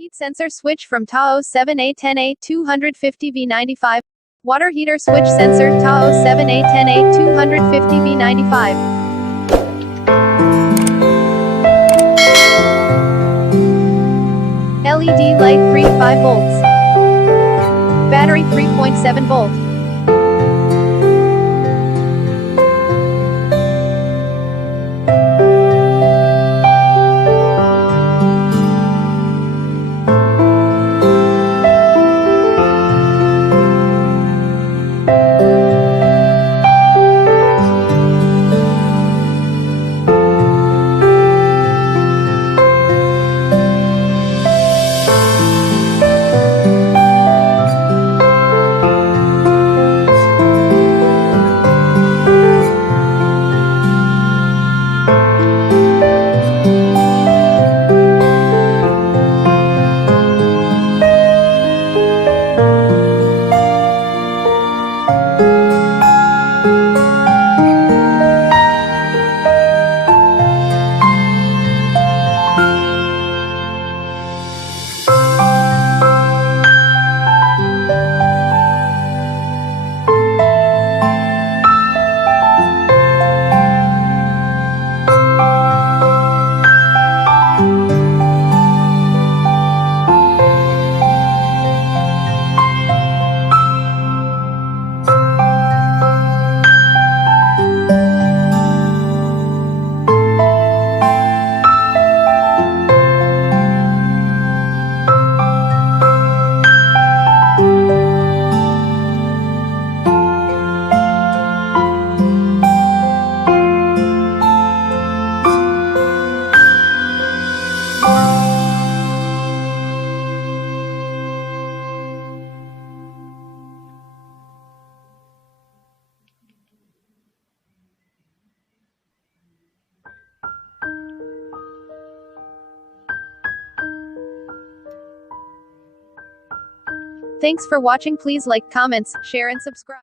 Heat sensor switch from TA07A10A 250V95. Water heater switch sensor TA07A10A 250V95. LED light 3.5 volts. Battery 3.7 volt. Thanks for watching. Please like, comments, share and subscribe.